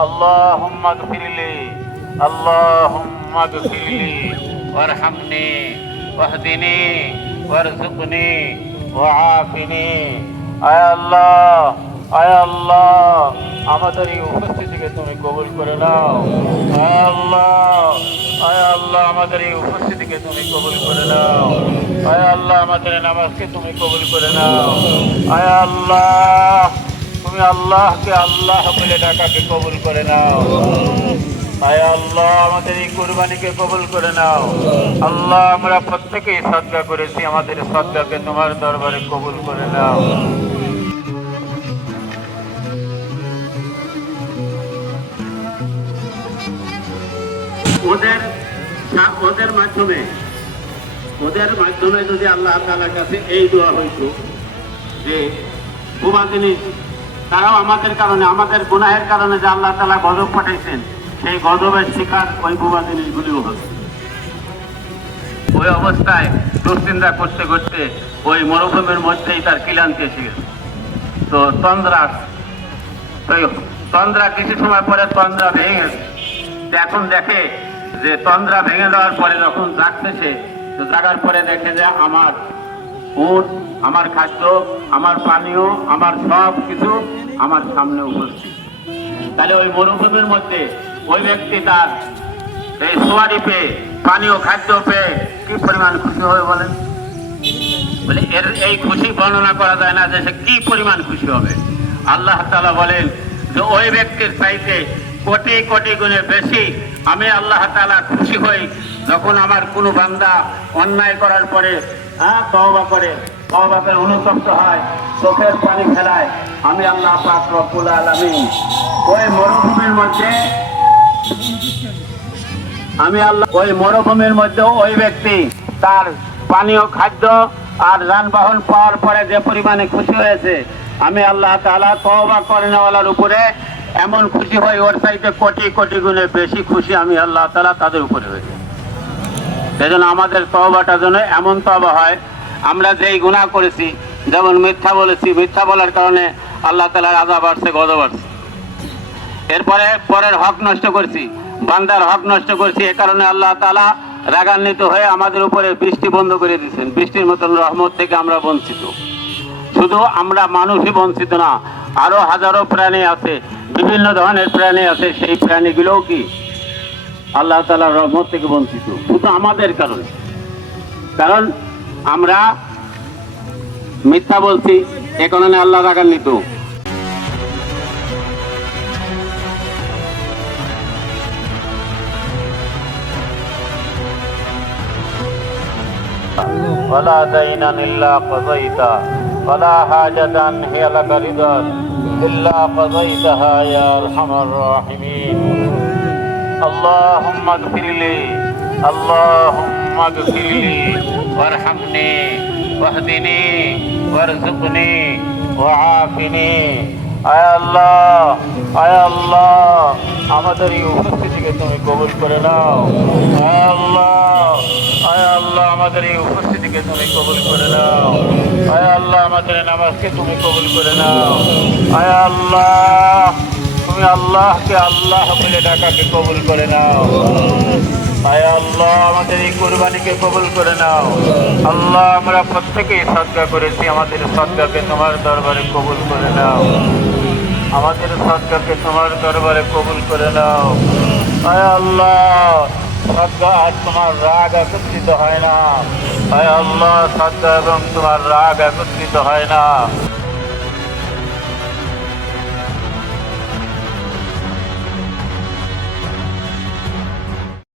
اللهم اغفر لي اللهم اغفر لي وارحمني واهدني وارزقني وعافني আয় আল্লাহ আয় আল্লাহ আমাদের এই উপস্থিতিকে তুমি কবুল করে নাও আয় আল্লাহ আয় আল্লাহ আমাদের এই উপস্থিতিকে তুমি কবুল করে নাও আয় আল্লাহ আমাদের এই নামাজকে তুমি কবুল করে নাও আয় আল্লাহ তুমি আল্লাহকে আল্লাহ বলে ডাকাকে কবুল করে নাও। আয় আল্লাহ আমাদের এই কুরবানিকে কবুল করে নাও। আল্লাহ, আমরা প্রত্যেকেই সদ্গা করেছি, আমাদের সদ্গাকে তোমার দরবারে কবুল করে নাও। ওদের ওদের মাধ্যমে ওদের মাধ্যমে যদি আল্লাহ তালার কাছে এই দোয়া হইতো যে, বোমা জিনিস তারাও আমাদের কারণে, আমাদের গুনাহের কারণে যে আল্লাহ তালা গজব পাঠাইছেন, সেই গজবের শিকার ওই বোমা জিনিসগুলিও হবে ওই অবস্থায় দুশ্চিন্তা করতে করতে ওই মরুভূমির মধ্যেই তার কিলান্তি এসে গেছে। তো তন্দ্রা তো তন্দ্রা কিছু সময় পরে তন্দ্রা ভেঙে গেছে। এখন দেখে যে তন্দ্রা ভেঙে দেওয়ার পরে যখন জাগতেছে তো জাগার পরে দেখে যে আমার উট, আমার খাদ্য, আমার পানীয়, আমার সব কিছু আমার সামনে উপস্থিত। তাহলে ওই মরুভূমির মধ্যে ওই ব্যক্তি তার এই সোয়ারি পেয়ে, পানীয় খাদ্য পেয়ে কি পরিমাণ খুশি হবে বলেন? বলে এর এই খুশি বর্ণনা করা যায় না যে সে কি পরিমাণ খুশি হবে। আল্লাহ তালা বলেন যে ওই ব্যক্তির চাইতে কোটি কোটি গুণে বেশি আমি আল্লাহ তাআলা খুশি হই যখন আমার কোনো বান্দা অন্যায় করার পরে হ্যাঁ তওবা করে। অনুতপ্ত হয়, চোখের পানি ফেলায়। আমি আল্লাহ পাক রব্বুল আলামিন ওই মরুভূমির মধ্যে, আমি আল্লাহ ওই মরুভূমির মধ্যে ওই ব্যক্তি, তার পানীয় খাদ্য আর যানবাহন পাওয়ার পরে যে পরিমাণে খুশি হয়েছে, আমি আল্লাহ তালা তওবা করে নেওয়ালার উপরে এমন খুশি হই ওর সাইডে কোটি কোটি গুণে বেশি খুশি আমি আল্লাহ তালা তাদের উপরে হয়েছে। সেজন্য আমাদের তওবাটা যেন এমন তওবা হয়, আমরা যেই গুনাহ করেছি, যেমন মিথ্যা বলেছি, মিথ্যা বলার কারণে আল্লাহ তালার আজাব বাড়ছে, গজব বাড়ছে। এরপরে পরের হক নষ্ট করছি, বান্দার হক নষ্ট করছি, এ কারণে আল্লাহ তালা রাগান্বিত হয়ে আমাদের উপরে বৃষ্টি বন্ধ করে দিয়েছেন। বৃষ্টির মতন রহমত থেকে আমরা বঞ্চিত। শুধু আমরা মানুষই বঞ্চিত না, আরও হাজারো প্রাণী আছে, বিভিন্ন ধরনের প্রাণী আছে, সেই প্রাণীগুলোও কি আল্লাহ তালার রহমত থেকে বঞ্চিত শুধু আমাদের কারণে কারণ আমরা মিথ্যা বলছি এ কারণে আল্লাহ রাগান্বিত ولا دينا إلا قضيته ولا حاجة هي لك رضا إلا قضيتها يا أرحم الراحمين اللهم اغفر لي اللهم اغفر لي وارحمني واهدني وارزقني وعافني আয় আল্লাহ আয় আল্লাহ আমাদের এই উপস্থিতিকে তুমি কবুল করে নাও আয় আল্লাহ আয় আল্লাহ আমাদের এই উপস্থিতিকে তুমি কবুল করে নাও আয় আল্লাহ আমাদের এই নামাজকে তুমি কবুল করে নাও আয় আল্লাহ তুমি আল্লাহকে আল্লাহ বলে ডাকাকে কবুল করে নাও। আয় আল্লাহ, আমাদের এই কোরবানিকে কবুল করে নাও। আল্লাহ, আমরা প্রত্যেকেই সদ্গা করেছি, আমাদের সদ্গাকে তোমার দরবারে কবুল করে নাও। আমাদের সদ্গাকে তোমার দরবারে কবুল করে নাও। আয় আল্লাহ, সদ্গা আর তোমার রাগ একত্রিত হয় না। আয় আল্লাহ, সদ্গা এবং তোমার রাগ একত্রিত হয় না।